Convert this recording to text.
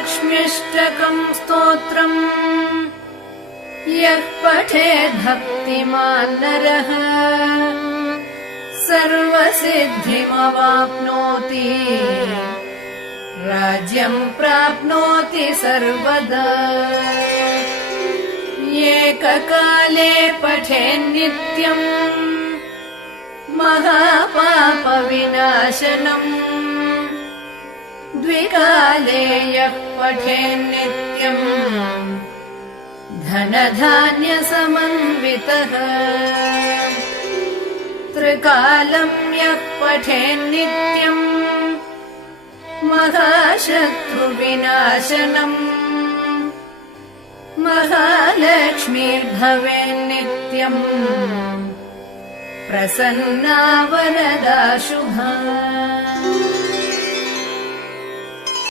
महालक्ष्म्यष्टकम् स्तोत्रम् यः पठेत् भक्तिमान् नरः सर्वसिद्धिमवाप्नोति राज्यम् प्राप्नोति सर्वदा। एककाले पठेन्नित्यम् महापापविनाशनम् द्विकाले यः पठेन्नित्यम् धनधान्यसमन्वितः त्रिकालम् यः पठेन्नित्यम् महाशत्रुविनाशनम् महालक्ष्मीर्भवेन्नित्यम् प्रसन्ना वरदा शुभा।